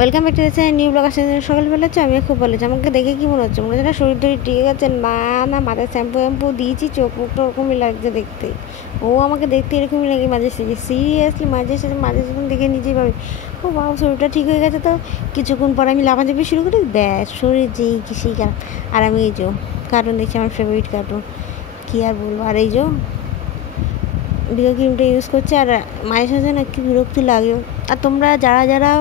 Welcome back to the channel new blog. আসলে সকালবেলা হচ্ছে আমি খুব ভালো আমাকে দেখে কি মনে হচ্ছে না শরীর টরীর ঠিক আছে না না মাথায় শ্যাম্পু দিয়েছি, চোখ মুখটা ওরকমই লাগছে দেখতে। ও আমাকে দেখতে এরকমই লাগে মাঝে সাঝে, সিরিয়াসলি মাঝে সাঝে দেখে নিজেই ভাবে ও বাবা শরীরটা ঠিক হয়ে গেছে। তো কিছুক্ষণ পর আমি লাফাঝাপি শুরু করি, ব্যাস শরীর যেই সেই কারণ। আর আমি এই যে কার্টুন দেখছি, আমার ফেভারিট কার্টুন, কী আর বলবো। আর এই যে ভিডিও ক্রিমটা ইউজ করছে, আর মাঝে সাঝে না একটু বিরক্তি লাগে। আর তোমরা যারা যারা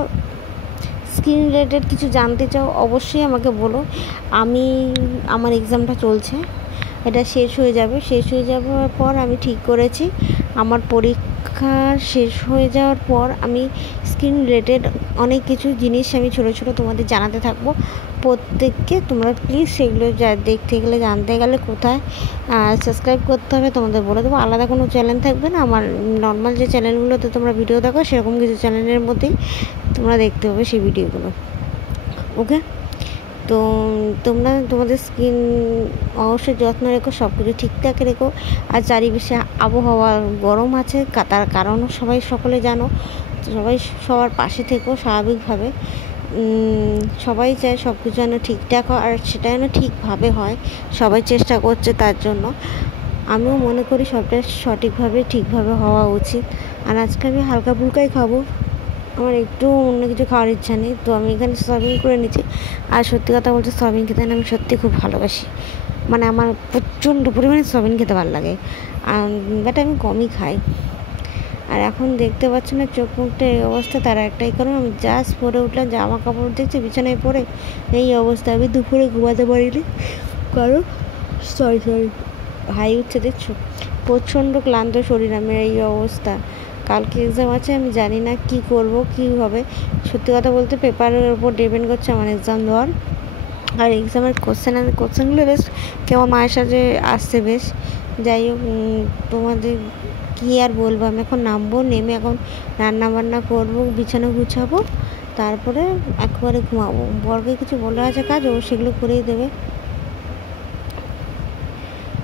স্কিন রিলেটেড কিছু জানতে চাও অবশ্যই আমাকে বলো। আমার এক্সামটা চলছে, এটা শেষ হয়ে যাওয়ার পর আমি ঠিক করেছি আমার পরীক্ষা শেষ হয়ে যাওয়ার পর আমি স্কিন রিলেটেড অনেক কিছু জিনিস আমি ছোটো ছোটো তোমাদের জানাতে থাকবো। প্রত্যেককে তোমরা প্লিজ সেগুলো দেখতে গেলে জানতে গেলে কোথায় সাবস্ক্রাইব করতে হবে তোমাদের বলে দেবো। আলাদা কোনো চ্যানেল থাকবে না, আমার নর্মাল যে চ্যানেলগুলোতে তোমরা ভিডিও দেখো সেরকম কিছু চ্যানেলের মধ্যেই তোমরা দেখতে হবে সেই ভিডিওগুলো। ওকে, তো তোমরা তোমাদের স্কিন অবশ্যই যত্ন রেখো, সব কিছু ঠিকঠাক রেখো। আর চারিপাশে আবহাওয়া গরম আছে, তার কারণও সকলে জানো। সবাই সবার পাশে থেকো স্বাভাবিকভাবে। সবাই চায় সব কিছু যেন ঠিকঠাক হয়, আর সেটা যেন ঠিকভাবে হয়, সবাই চেষ্টা করছে তার জন্য। আমিও মনে করি সবটা সঠিকভাবে ঠিকভাবে হওয়া উচিত। আর আজকে আমি হালকা ফুলকাই খাবো, আমার একটু অন্য কিছু খাওয়ার ইচ্ছা নেই। তো আমি এখানে সয়াবিন করে নিচ্ছি। আর সত্যি কথা বলতে সয়াবিন খেতে আমি সত্যি খুব ভালোবাসি, মানে আমার প্রচণ্ড পরিমাণে সয়াবিন খেতে ভালো লাগে, বাট আমি কমই খাই। আর এখন দেখতে পাচ্ছি না চোখ মুখটা এই অবস্থা, তার একটাই কারণ আমি জাস্ট পরে উঠলাম, জামা কাপড় দেখছি বিছানায় পরে এই অবস্থা। আমি দুপুরে ঘুমাতে পারিনি কারণ সরি হাই উঠছে দেখছো, প্রচণ্ড ক্লান্ত শরীর, আমার এই অবস্থা। কালকে এক্সাম আছে, আমি জানি না কি করব কী হবে। সত্যি কথা বলতে পেপারের ওপর ডিপেন্ড করছে আমার এক্সাম দেওয়ার। আর এক্সামের কোশ্চেনগুলো বেশ কেমন মায়ের সাথে আসছে বেশ। যাই হোক, তোমাদের কী আর বলবো, আমি এখন নামবো, নেমে এখন রান্না বান্না করবো, বিছানা গুছাবো, তারপরে একবারে ঘুমাবো। বরকে কিছু বলে আছে কাজ, ও সেগুলো করেই দেবে।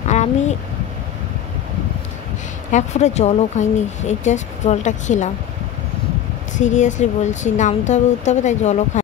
আর আমি এক ফোঁটা জলও খাইনি, এই জাস্ট জলটা খেলাম, সিরিয়াসলি বলছি, নামতে হবে উঠতে হবে, তাই জলও খাই।